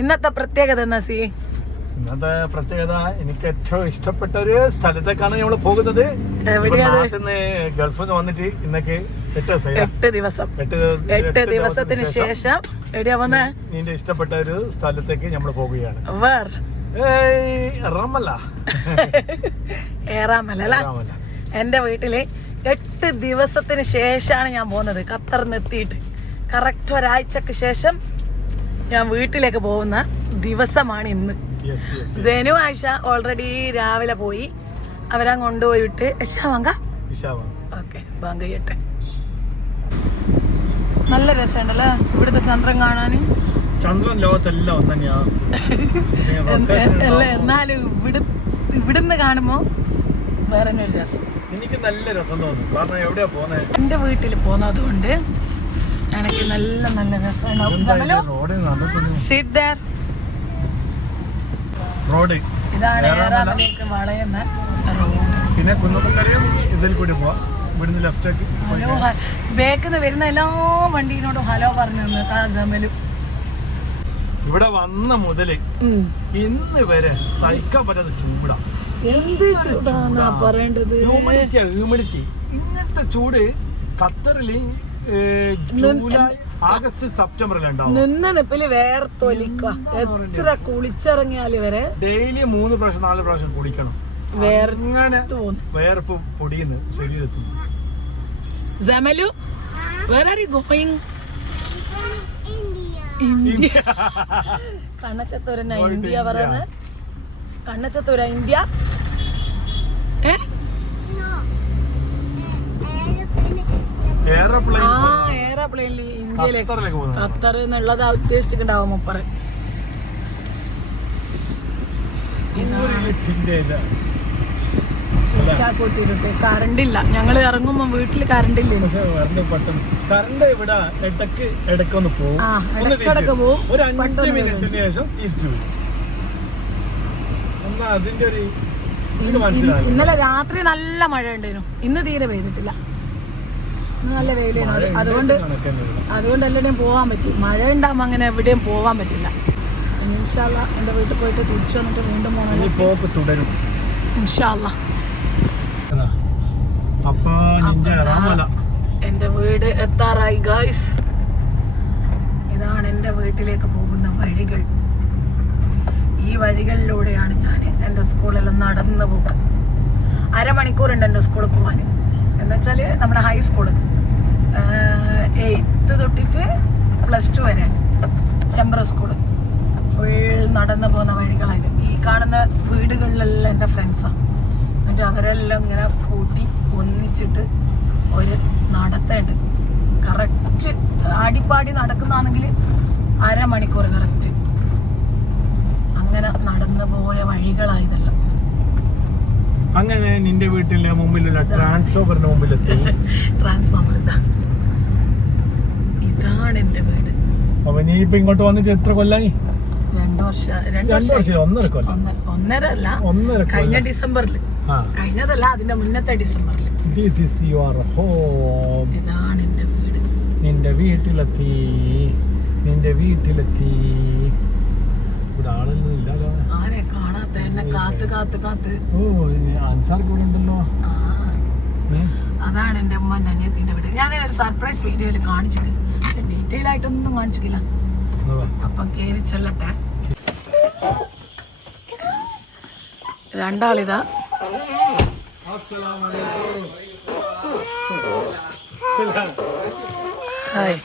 ഇന്നത്തെ പ്രത്യേകത എന്നാ സി? ഇന്നത്തെ പ്രത്യേകത എനിക്ക് ഏറ്റവും ഇഷ്ടപ്പെട്ട ഒരു സ്ഥലത്തേക്കാണ് നമ്മൾ പോകുന്നത്. ഗൾഫിൽ നിന്ന് വന്നിട്ട് ഇന്നൊക്കെ 8 ദിവസത്തിന് ശേഷം എവിടെയാ വന്നേ? നിന്റെ ഇഷ്ടപ്പെട്ട ഒരു സ്ഥലത്തേക്ക് നമ്മൾ പോവുകയാണ്. ഏറാമല. എന്റെ വീട്ടില് 8 ദിവസത്തിന് ശേഷമാണ് ഞാൻ പോകുന്നത്. ഖത്തറിന്ന് എത്തിയിട്ട് കറക്റ്റ് ഒരാഴ്ചക്ക് ശേഷം ഞാൻ വീട്ടിലേക്ക് പോകുന്ന ദിവസമാണ് ഇന്ന്. ജനു ആയിഷ ഓൾറെഡി രാവിലെ പോയി. അവരാ കൊണ്ടുപോയിട്ട് ഓക്കെ ബാങ്കയ്യട്ടെ. നല്ല രസമുണ്ടല്ലോ ഇവിടുത്തെ ചന്ദ്രൻ കാണാന്. ചന്ദ്രൻ ലോകത്തെല്ലാം എന്നാലും ഇവിടുന്ന് കാണുമ്പോ വേറെ ഒരു രസം. എനിക്ക് നല്ല രസം തോന്നുന്നു. കാരണം എവിടെയാ പോന്നെ? എന്റെ വീട്ടിൽ പോകുന്നത് കൊണ്ട് എനിക്ക് നല്ല നല്ല രസമുണ്ടാവും. ഇതാണ് ഏറാമലേക്ക് വളയുന്ന റോഡ്. പിന്നെ കുന്നത്തക്കരയും ഇതിൽ കൂടി പോവാം. ഇവിടുന്ന് ലെഫ്റ്റേക്ക് ബേക്കിന്ന് വരുന്ന എല്ലാ വണ്ടീനോടും ഹലോ പറഞ്ഞു ജമലും. ഇവിടെ വന്ന മുതല് ഇന്ന് വരെ സഹിക്കാൻ പറ്റാത്ത ചൂടാ. എന്ത് ചൂടാന്നാ പറയേണ്ടത്? ഹ്യൂമിഡിറ്റി. ഇങ്ങനത്തെ ചൂട് ഖത്തറില് ജൂലൈ ആഗസ്റ്റ് സെപ്റ്റംബറിലുണ്ടാവും. നിന്ന് നിപ്പില് വേർത്തൊലിക്ക. എത്ര കുളിച്ചിറങ്ങിയാല് വരെ ഡെയിലി 3 പ്രാവശ്യം 4 പ്രാവശ്യം കുളിക്കണം. അങ്ങനെ വേർപ്പ് പൊടിയുന്നു ശരീരത്തിൽ. ജമലു, where are you going? India. കണ്ണച്ചത്തൂരന ഇന്ത്യ പറയുന്നത്. കണ്ണച്ചത്തൂര ഇന്ത്യ. എയർപ്ലെയിനിൽ ഇന്ത്യയിലേക്ക് ഖത്തർ എന്നുള്ളത് ഉദ്ദേശിച്ചിട്ടുണ്ടാവും മുപ്പറ്. കറണ്ട് ഇല്ല. ഞങ്ങള് ഇറങ്ങുമ്പോ വീട്ടില് കറണ്ട് ഇല്ല. കറണ്ട് ഇവിടെ ഇടക്കൊന്ന് പോകും. ഒരു 5 മിനിറ്റിന് ശേഷം തിരിച്ചു പോയി. എന്നാ അതിന്റെ ഒരു ഇന്നലെ രാത്രി നല്ല മഴ ഉണ്ടായിരുന്നു. ഇന്ന് തീരെ പെയ്തിട്ടില്ല. ഇന്ന് നല്ല വെയിലാണ്. അതുകൊണ്ട് എല്ലാവരുടെയും പോവാൻ പറ്റി. മഴ ഉണ്ടാകുമ്പോ അങ്ങനെ എവിടെയും പോവാൻ പറ്റില്ല. ഇൻഷാ അല്ലാഹ് എന്റെ വീട്ടിൽ പോയിട്ട് തിരിച്ചു വന്നിട്ട് വീണ്ടും തുടരും. ഇൻഷാ അല്ലാഹ്. എന്റെ വീട് എത്താറായി ഗായ്സ്. ഇതാണ് എന്റെ വീട്ടിലേക്ക് പോകുന്ന വഴികൾ. ഈ വഴികളിലൂടെയാണ് ഞാൻ എൻ്റെ സ്കൂളെല്ലാം നടന്ന് പോകുക. അരമണിക്കൂറുണ്ട് എൻ്റെ സ്കൂളിൽ പോകാൻ. എന്നുവെച്ചാൽ നമ്മുടെ ഹൈസ്കൂള് 8th തൊട്ടിട്ട് +2 വരെ ചെമ്പ്ര സ്കൂള് ഫുൾ നടന്നു പോകുന്ന വഴികളായത്. ഈ കാണുന്ന വീടുകളിലെല്ലാം എൻ്റെ ഫ്രണ്ട്സാണ്. എന്നിട്ട് അവരെല്ലാം ഇങ്ങനെ കൂട്ടി ഒന്നിച്ചിട്ട് ഒരു നടത്തുണ്ട്. കറക്റ്റ് ആടിപ്പാടി നടക്കുന്നതാണെങ്കിൽ അരമണിക്കൂർ കറക്റ്റ്. അങ്ങനെ നടന്നു പോയ വഴികളായതല്ല. അങ്ങനെ നിന്റെ വീട്ടിലെ മുമ്പിലുള്ള ട്രാൻസ്ഫോമറിന്റെ മുമ്പിലെത്തി. ട്രാൻസ്ഫോമർ ഇതാണ് എന്റെ വീട്. അപ്പൊ നീ ഇപ്പൊ ഇങ്ങോട്ട് വന്നിട്ട് എത്ര കൊല്ലായി? 2 വർഷം. 1.5 കൊല്ലം. 1.5 അല്ല, കഴിഞ്ഞ ഡിസംബറിൽ. കഴിഞ്ഞതല്ല, അതിന്റെ മുന്നത്തെ ഡിസംബറിൽ. ഇതാണ് എന്റെ വീട്. നിന്റെ വീട്ടിലെത്തി. ഇവിടെ ആളൊന്നും ഇല്ലല്ലോ. ആരെ കാണാത്ത എന്നെ കാത്ത്. ഓ, അൻസാർക്ക് ഇവിടെ ഉണ്ടല്ലോ. അതാണ് എന്റെ ഉമ്മ അനിയത്തിന്റെ വീട്. ഞാൻ ഒരു സർപ്രൈസ് വീഡിയോയിൽ കാണിച്ചിട്ട്, പക്ഷെ ഡീറ്റെയിൽ ആയിട്ടൊന്നും കാണിച്ചില്ല. അപ്പം കേറി ചെല്ലട്ടെ. രണ്ടാളിതാ. ഹായ്.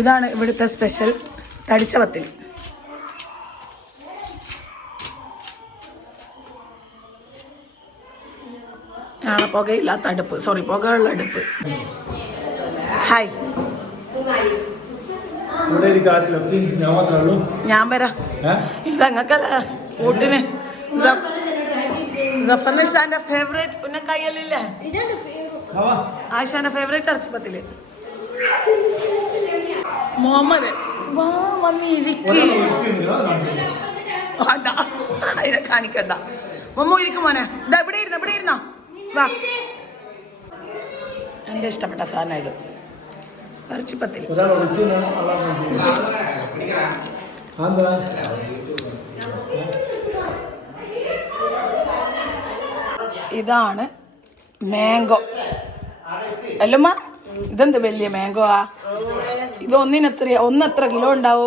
ഇതാണ് ഇവിടുത്തെ സ്പെഷ്യൽ തടിച്ച പത്തിരി. പുകയില്ലാത്ത അടുപ്പ്, പുകയുള്ള അടുപ്പ്. ഹായ്. ഞാൻ വരാം. ഇതങ്ങക്കല്ല കൂട്ടിന്. ജഫർനിഷാന്റെ ഫേവറേറ്റ് ഉന്നക്കായല്ലേ? ആയിഷാന്റെ ഫേവറേറ്റ് ഇറച്ചിപ്പത്തില്. മുഹമ്മദ് വാ വന്നിരിക്കും അതിനെ കാണിക്കണ്ട. മമ്മ ഇരിക്കും മോനെ. ഇതാ ഇവിടെ ഇരുന്ന വാ. എൻ്റെ ഇഷ്ടപ്പെട്ട സാധനം ഇത് ഇറച്ചിപ്പത്തിൽ. ഇതാണ് മാംഗോ. അല്ലമ്മ ഇതെന്ത് വലിയ മാംഗോ ആ? ഇത് ഒന്നെത്ര കിലോ ഉണ്ടാവോ?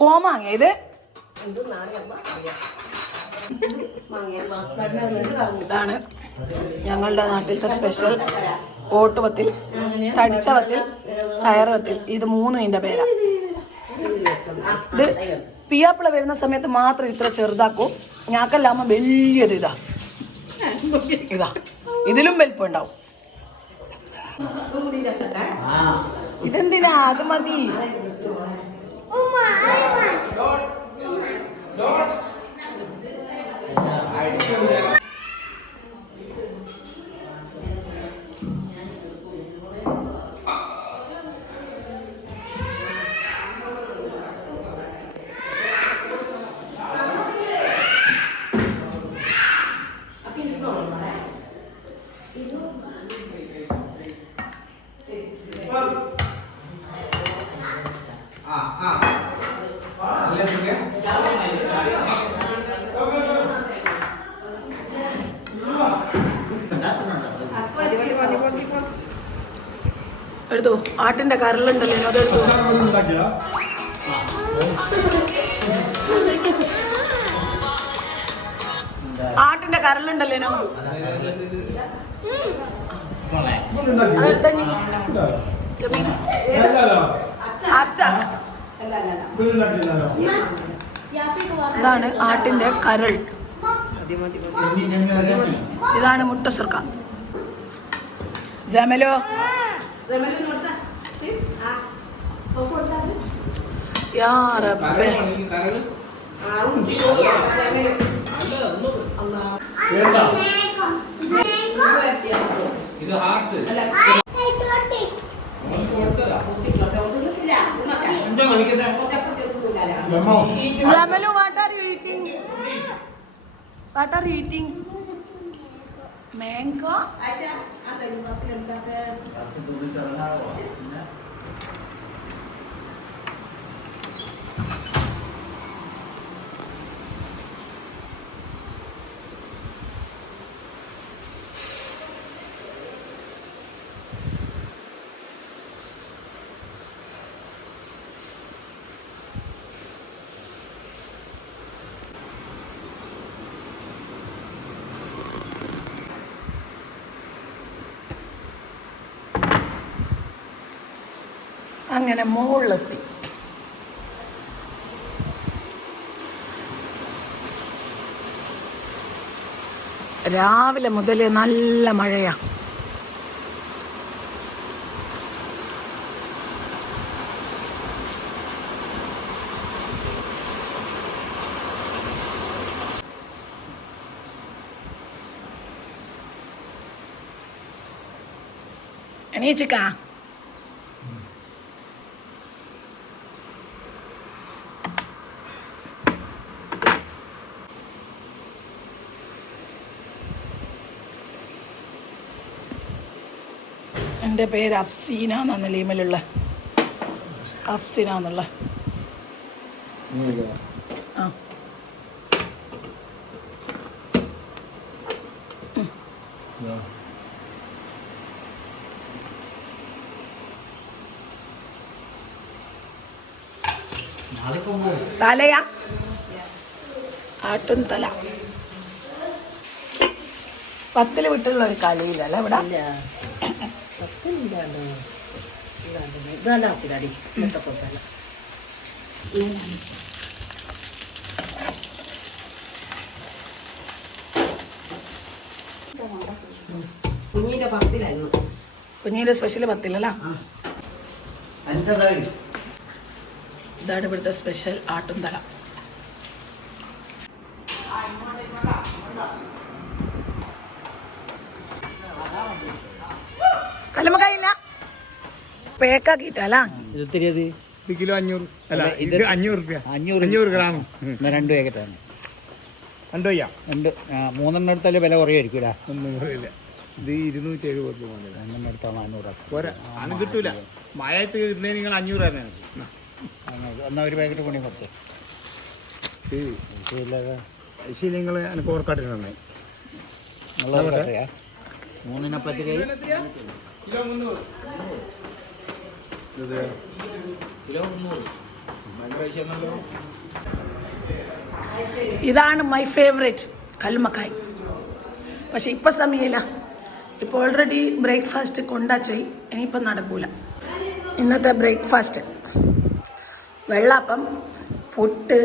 കോമാങ്ങ ഇത്. ഇതാണ് ഞങ്ങളുടെ നാട്ടിലത്തെ സ്പെഷ്യൽ ഓട്ടുപത്തിൽ, തടിച്ച പത്തിൽ, കയറുപത്തിൽ. ഇത് മൂന്നും ഇതിൻ്റെ പേരാ. ഇത് പിയാപ്പിള വരുന്ന സമയത്ത് മാത്രം ഇത്ര ചെറുതാക്കും. ഞാക്കല്ലാകുമ്പോൾ വലിയൊരു ഇതാ. ഇതിലും വലിപ്പം ഉണ്ടാവും. ഇതെന്തിനാ? അത് മതി. എടുത്തു. ആട്ടിന്റെ കരളുണ്ടല്ലോ, അതെടുത്തു. ആട്ടിന്റെ കരളുണ്ടല്ലേനോ, അതെടുത്ത. ഇതാണ് ആട്ടിന്റെ കരൾ. ഇതാണ് മുട്ട സർക്ക. ജമലോ യാ റബ്ബേ. ഇത് heart Zamalu, what are you eating? What are you eating? Mango? അങ്ങനെ മുകളിലെത്തി. രാവിലെ മുതൽ നല്ല മഴയാ. എണീച്ചിക്കാ. എൻ്റെ പേര് അഫ്സീന എന്നാണ് ലീമലുള്ള. അഫ്സീന എന്നുള്ള. ആ തലയാ, ആട്ടും തല. പത്തിൽ വിട്ടുള്ള ഒരു കളിയിലല്ല ഇവിടെ. കുഞ്ഞിന്റെ സ്പെഷ്യൽ പത്തിലല്ല. ഇതാണ് ഇവിടുത്തെ സ്പെഷ്യൽ ആട്ടും തല. കല്ലുമ്മക്കായില്ല പേക്കാക്കിട്ടല്ല ഇത് കിലോ 500 അല്ല ഇത് 500 രൂപ 500 ഗ്രാം 2 പാക്കറ്റാണ് 2 വയ്യ 3 എടുത്താലേ വില കുറയായിരിക്കൂല ഒന്നും പറയില്ല ഇത് 270 രൂപ 3 എടുത്താൽ 400 പോരാ അത് കിട്ടൂല മഴയത്ത് ഇരുന്നേ നിങ്ങൾ 500 തന്നെയാണ് എന്നാൽ ഒരു പാക്കറ്റ് പണി കൊടുത്ത് ശരി നിങ്ങൾ എനിക്ക് ഓർക്കാട്ടിന് നന്നായി 3 പത്തിരി കിലോ 300 ഇതാണ് മൈ ഫേവറേറ്റ് കല്ലുമ്മക്കായ്. പക്ഷെ ഇപ്പം സമയമില്ല, ഇപ്പോൾ ഓൾറെഡി ബ്രേക്ക്ഫാസ്റ്റ് കൊണ്ടാച്ചോയി, ഇനിയിപ്പം നടക്കൂല. ഇന്നത്തെ ബ്രേക്ക്ഫാസ്റ്റ് വെള്ളാപ്പം, പുട്ട്,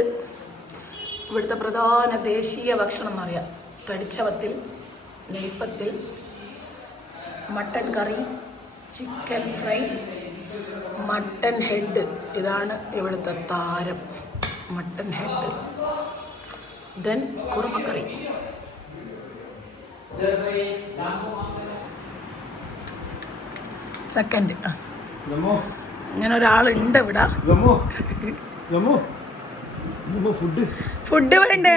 ഇവിടുത്തെ പ്രധാന ദേശീയ ഭക്ഷണം എന്ന് പറയാം തടിച്ചവത്തിൽ, നെയ്പ്പത്തിൽ, മട്ടൻ കറി, ചിക്കൻ ഫ്രൈ, മട്ടൻ ഹെഡ്. ഇതാണ് ഇവിടുത്തെ താരം, മട്ടൻ ഹെഡ്. ദെൻ കുറുമക്കറി. സെക്കൻഡ് ഇങ്ങനെ ഒരാളുണ്ട് ഇവിടെ. ഫുഡ് വേണ്ടേ?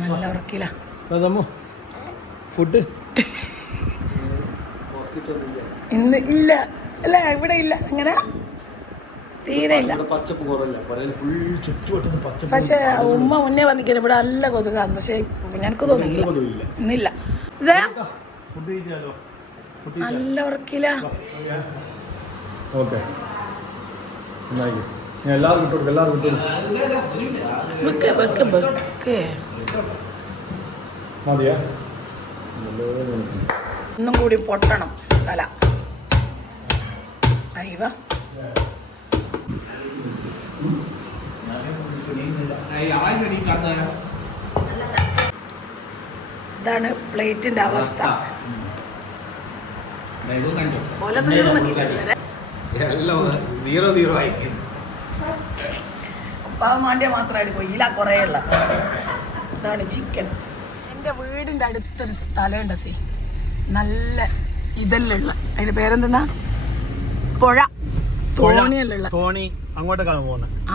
നല്ല ഉറക്കില്ല ഫുഡ് ഇന്ന് ഇല്ല, അല്ല ഇവിടെ ഇല്ല, അങ്ങനെ തീരെ ഇല്ല. പച്ചപ്പ് കുറവില്ല, ഫുൾ ചുറ്റുവട്ടത്ത് പച്ചപ്പ്. പക്ഷെ ഉമ്മ മുന്നേ പറഞ്ഞിരിക്കുന്നത് ഇവിടെ നല്ല കൊതുകാണ്, പക്ഷെ എനിക്ക് തോന്നിയില്ല ഇന്നില്ല. ഫുഡ് കഴിച്ചാലോ? നല്ല ഉറക്കില്ല. ഓക്കെ എല്ലാവരും കിട്ടും, എല്ലാവരും കിട്ടും. വെക്ക് വെക്ക് വെക്ക് മതിയാ? ഒന്നും കൂടി പൊട്ടണം തല. അയ്യവ ഇതാണ് പ്ലേറ്റിന്റെ അവസ്ഥ. പാവമാണ്ടിയ മാത്രമായിട്ട് പോയി ഇല്ല കുറേയുള്ള. ഇതാണ് ചിക്കൻ. എൻ്റെ വീടിൻ്റെ അടുത്തൊരു സ്ഥലമുണ്ട് സി, നല്ല ഇതെല്ലാം. അതിന്റെ പേരെന്തെന്നാ? പുഴ, തോണിയല്ല തോണി, അങ്ങോട്ടേക്കാണ് പോകുന്നത്. ആ,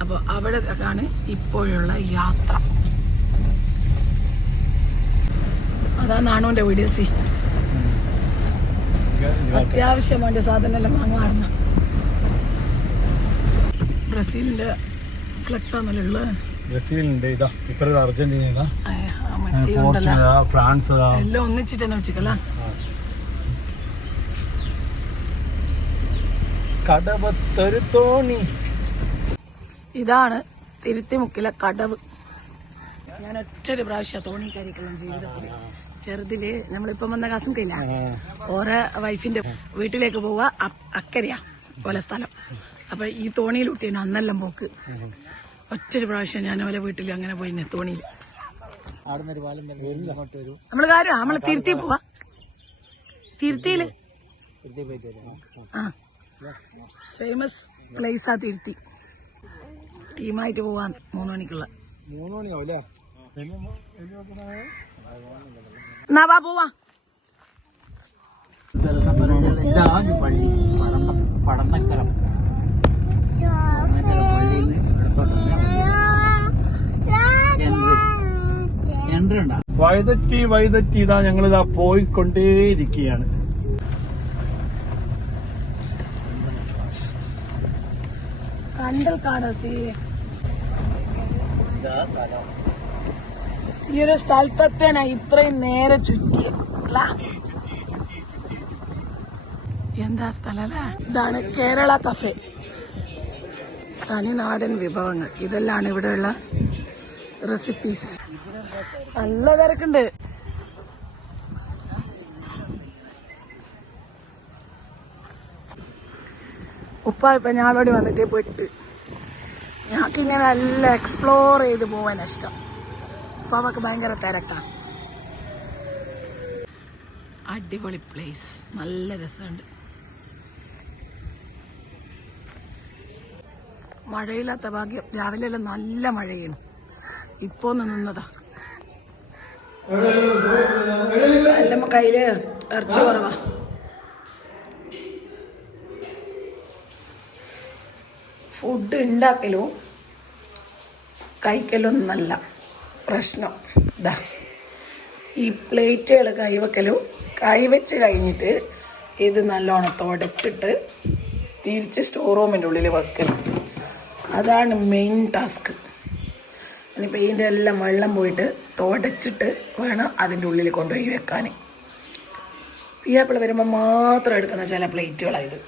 അപ്പോൾ അവിടെ ആണ് ഇപ്പോഴുള്ള യാത്ര. അതാ നാണുവിൻ്റെ വീട് സി. അത്യാവശ്യം വേണ്ട സാധനം എല്ലാം വാങ്ങുമായിരുന്നു. ബ്രസീലിന്റെ ഫ്ലെക്സ് ആണല്ലോ ഉള്ളത്. ബ്രസീലുണ്ട്, ഇതാ ഇപ്പഴത്തെ അർജന്റീന, ഫ്രാൻസ് എല്ലാം ഒന്നിച്ചിട്ട് തന്നെ വെച്ചിക്കല്ല. കടവത്തൊരു തോണി. ഇതാണ് തിരുത്തിമുക്കിലെ കടവ്. ഞാൻ ഒറ്റൊരു പ്രാവശ്യം തോണി കയറിക്കണം ജീവിതത്തിൽ. ചെറുതില് നമ്മളിപ്പം വന്ന കാസും കഴിയില്ല, ഓരോ വൈഫിന്റെ വീട്ടിലേക്ക് പോവാ, അക്കരയാ പോലെ സ്ഥലം. അപ്പൊ ഈ തോണിയിലൂട്ടിയാണ് അന്നെല്ലാം പോക്ക്. ഒറ്റൊരു പ്രാവശ്യം ഞാൻ ഓരോ വീട്ടിൽ അങ്ങനെ പോയിന് തോണിയിൽ. നമ്മള് കാര്യം നമ്മള് തിരുത്തി പോവാ, തിരുത്തിയില് ആ ഫേമസ് പ്ലേസാ തിരുത്തി. ടീമായിട്ട് പോവാൻ 3 മണിക്കുള്ള. 3 മണിയാവൂലേ? എന്നാ വാ പോവാ. പള്ളി പടന്നക്കരം വൈതെറ്റി വൈതെറ്റി ഇതാ ഞങ്ങളിതാ പോയിക്കൊണ്ടേയിരിക്കുകയാണ്. കണ്ടൽക്കാട് ഈ ഒരു സ്ഥലത്തെത്തേനാ ഇത്രയും നേരെ ചുറ്റി. എന്താ സ്ഥലല്ലേ? ഇതാണ് കേരള കഫേ. തനിനാടൻ വിഭവങ്ങൾ ഇതെല്ലാം ഇവിടെയുള്ള റെസിപ്പീസ്. നല്ല തിരക്കുണ്ട്. ഉപ്പ ഇപ്പൊ ഞാനോട് വന്നിട്ട് പെട്ട്. ഞങ്ങൾക്കിങ്ങനെ എല്ലാം എക്സ്പ്ലോർ ചെയ്ത് പോവാൻ ഇഷ്ടം. ഉപ്പാവക്ക് ഭയങ്കര തിരക്കാണ്. അടിപൊളി പ്ലേസ്, നല്ല രസമുണ്ട്. മഴയില്ലാത്ത ഭാഗ്യം. രാവിലെ എല്ലാം നല്ല മഴയാണ്, ഇപ്പൊ ഒന്ന് നിന്നതാ. അല്ലമ്മ കയ്യില് ഇറച്ചി കുറവാ. ഫുഡ് ഉണ്ടാക്കലും കഴിക്കലൊന്നും നല്ല പ്രശ്നം. ഇതാ ഈ പ്ലേറ്റുകൾ കൈവച്ച് കഴിഞ്ഞിട്ട് ഇത് നല്ലോണം തുടച്ചിട്ട് തിരിച്ച് സ്റ്റോർ റൂമിൻ്റെ ഉള്ളിൽ വെക്കണം. അതാണ് മെയിൻ ടാസ്ക്. ഇനിയിപ്പോൾ ഇതിൻ്റെ എല്ലാം വെള്ളം പോയിട്ട് തുടച്ചിട്ട് വേണം അതിൻ്റെ ഉള്ളിൽ കൊണ്ടുപോയി വെക്കാൻ. പിയാപ്പിള വരുമ്പോൾ മാത്രം എടുക്കുന്ന ചില പ്ലേറ്റുകളാണ് ഇത്.